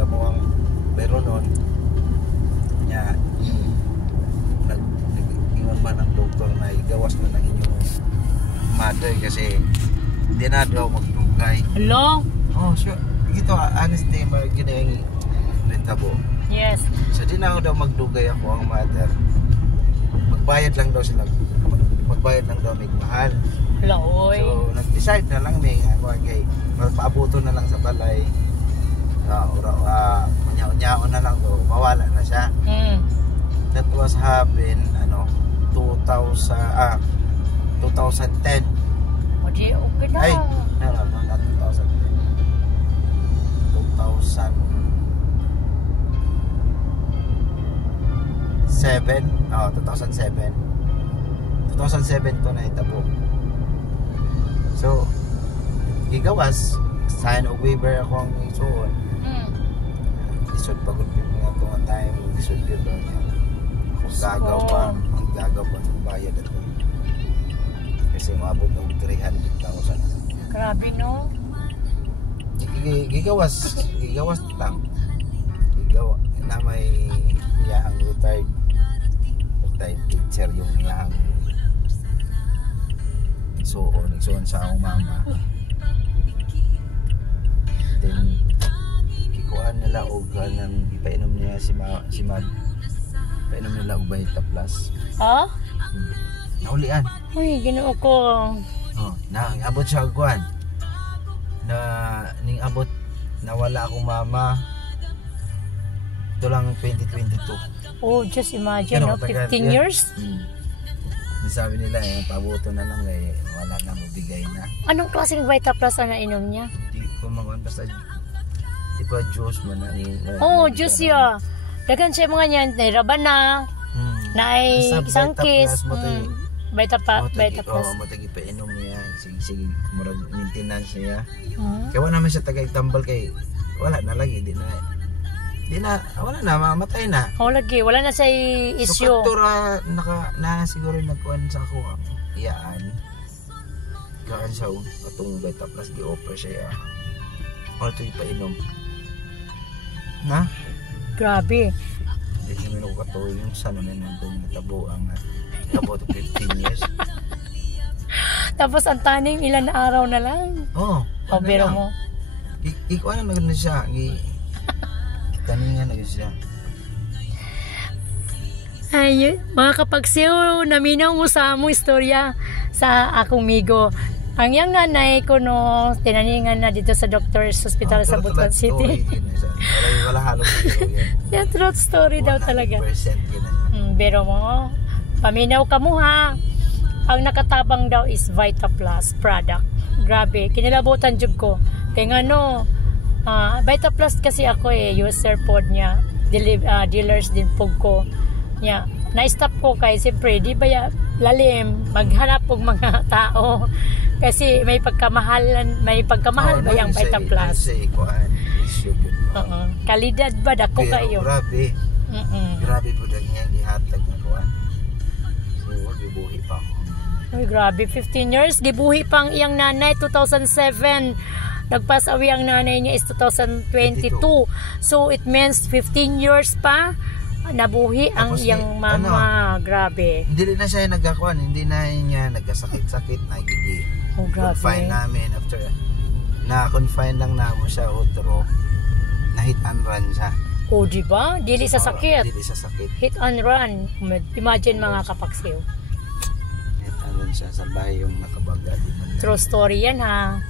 damo ang pero noon nya nag-ingon man ang doktor na igawas man ang inyong mother kasi hindi na daw magdugay. Hello? Oh, sure. Ito, honestly, ginayang rentabo. Yes. So, di na ako daw magdugay ako ang mother. Magbayad lang daw sila. Magbayad lang daw may mahal. Hello, oy. So, nag-decide na lang may kay paabuto na lang sa balay. Unya-unyaon na lang daw. Mawala na siya. That was happened, 2010. O di, okay na. Ay, no, not 2010. 2007. 2007. 2007 to na itabo. So, gigawas, sign of waiver ako ang isuon. Isod pagod yung mga tunga time, isod yun doon niya. Ang gagaw pa ng bayad ito. Kasi maabot ng 300,000. Grabe, no? Gigawas lang. Na may iyahang retired teacher yung iyahang nagsuon sa akong mama. Then kikuhaan nila og kanang ipainom niya si Mad. Painom nila og Vita Plus. Ha? Naulian. Uy, ginoo ko. Oh, abot siya og kuan. Ning abot nawala akong mama. Ito lang 2022. Oh, just imagine, no? 15 years? Sabi nila, pabuto na lang wala na mabigay na. Anong klaseng Vita Plus na nainom niya? Hindi ko makuha, basta tipo juice mo na. Juice ya. Dagan siya mga niyan, nairaban na, naay isang kiss. Vita Plus. Matagi pa inom niya, sige, murag maintenance niya. Kaya wala naman siya tagay-tambal kay, wala na lagi, wala na, mamatay na. Wala na sa issue. So, kultura, na siguro nagkuhan sa ako ang iyaan. Gaan siya, atong Vita Plus, gi-offer siya. Wala ito ipainom. Na? Grabe. Hindi namin ako katuloy yung sana na nandun natabo ang about 15 years. Tapos ang taning ilan na araw na lang. Pero mo. Ikuha na maganda siya. Taningan na siya. Ay, mga kapagsiw, naminaw mo sa among istorya sa akong migo. Ang yang nanay ko no, tinaningan na dito sa Doctor's Hospital sa Butuan City. Wala halong yan. Truth story daw talaga. 100% Pero mo, paminaw ka mo ha. Ang nakatabang daw is Vita Plus product. Grabe, kinilabutan jud ko. Kaya nga no, Vita Plus kasi ako user pod niya. Dealers din pod ko. Nya, na-stop ko kay siyempre di ba lalim maghanap og mga tao kasi may pagkamahal ba yung Vita Plus. Kalidad ba dako kayo? Grabe. Grabe po dahil niya gihatag na kuan. So, gibuhi pa ako. Ay, grabe, 15 years. Gibuhi pang iyang nanay, 2007. Nagpass away ang nanay niya is 2022. So, it means 15 years pa nabuhi ang tapos iyang mama. Grabe. Hindi na siya nagkakuan. Hindi na niya nagkasakit-sakit. Confine namin. After na-confine lang namin siya otro. Na-hit and run siya. O, diba? Dili sa sakit. Dili sa sakit. Hit and run. Imagine mga kapagsiw. Siya sa bahay yung nakabaga. True story yan ha.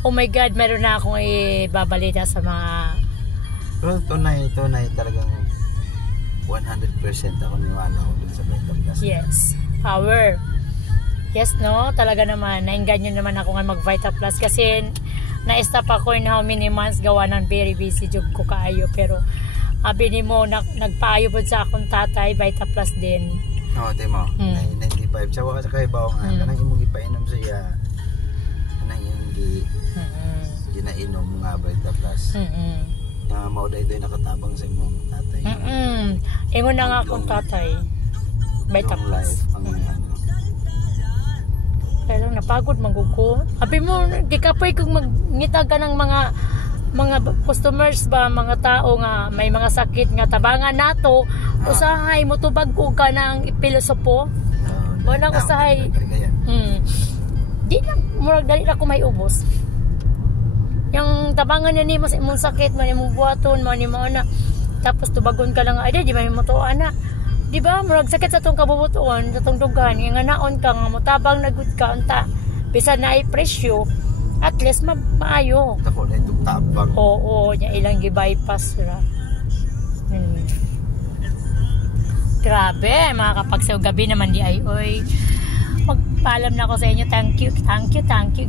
Oh my God, meron na akong ibabalita sa mga... Pero tunay talagang 100% ako niwala ko dun sa Vita Plus. Yes, power. Yes no, talaga naman. Nainganyo naman ako nga mag Vita Plus kasi na-stop ako in how many months gawa ng very busy job ko kaayo. Pero abi ni mo, nagpaayo po sa akong tatay, Vita Plus din. Oo, mo. 95. Sa kay bawo nga, kanang imong ipainom sa iya. Kanang imong ginainom nga Vita Plus. Mao dai nakatabang sa imong tatay. Ingon na nga akong tatay. Vita Plus. Kaya lang napagod manguko. Abi mo, di kapoy kung magngita ka ng mga customers ba, mga tao nga may mga sakit nga tabangan nato, usahay mo tubag og ka ng pilosopo. Mo nang usahay. Di na murag dali na ko may ubos. Yung tabangan na nimo sa imong sakit, man imong buhaton, man imo ana. Tapos tubagon ka lang, ay di man mo to ana. Di ba? Murag sakit sa tong kabubuton, sa tong dugan, nga naon ka nga motabang na good ka unta. Bisan na ay presyo, at least maayo. Tako na itong tabang. Oo, nya ilang gi-bypass ra. Grabe, mga kapagsaw gabi naman di ay oy. Magpaalam na ako sa inyo. Thank you,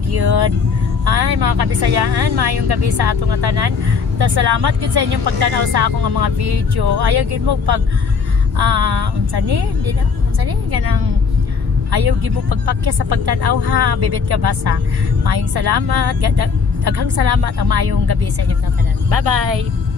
good. Ay, mga kabisayaan, mayong gabi sa atong tanan. Salamat gud sa inyong pagtanaw sa akong mga video. Ayaw gid mo pag unsani ganang ayaw gid mo pagpakya sa pagtanaw ha, bibit ka basa. Mayong salamat, daghang salamat ang mayong gabi sa inyong tanan. Bye-bye.